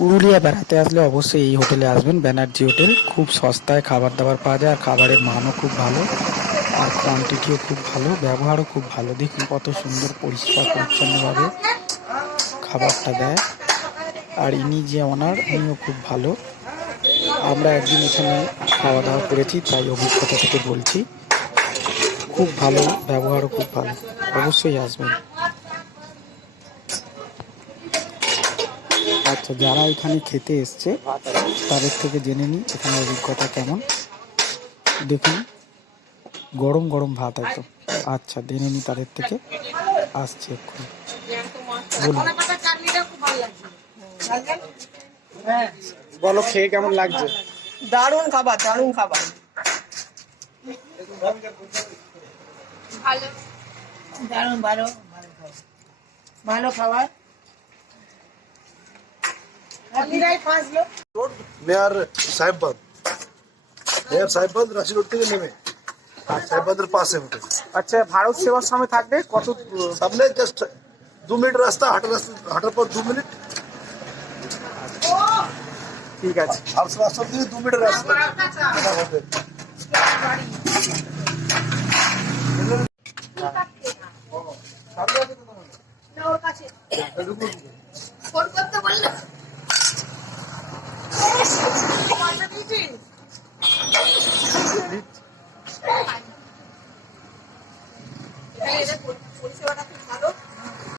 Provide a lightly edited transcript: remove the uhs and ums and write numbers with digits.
পুরুলিয়া বেড়াতে আসলে অবশ্যই এই হোটেলে আসবেন, ব্যানার্জি হোটেল। খুব সস্তায় খাবার দাবার পাওয়া যায়, আর খাবারের মানও খুব ভালো, আর কোয়ান্টিটিও খুব ভালো, ব্যবহারও খুব ভালো। দেখুন কত সুন্দর পরিষ্কার পরিচ্ছন্নভাবে খাবারটা দেয়। আর ইনি যে ওনার, উনিও খুব ভালো। আমরা একদিন এখানে খাওয়া দাওয়া করেছি, তাই অভিজ্ঞতা থেকে বলছি। খুব ভালো, ব্যবহারও খুব ভালো। অবশ্যই আসবেন। আচ্ছা, যারা এখানে খেতে এসছে তাদের থেকে জেনে নিই এখানে অভিজ্ঞতা কেমন। দেখুন গরম গরম ভাত একদম। আচ্ছা, জেনে নিই তাদের থেকে, আসছে এক্ষুনি। বলুন। বলো খেয়ে কেমন লাগছে? দারুণ খাবার, দারুণ খাবার, ভালো। দারুণ ভালো, ভালো খাবার। रोड नियर साहिबबंद, रांची रोड থেকে নেমে সাহেববাদের পাশে হোটেল। আচ্ছা, ভারত সেবাশ্রমে থাকবে কত? সামনে জাস্ট 2 মিনিট রাস্তা, হাঁটার পর 2 মিনিট। ঠিক আছে। আর রাস্তা থেকে 2 মিনিট রাস্তা হোটেল। ওর কাছে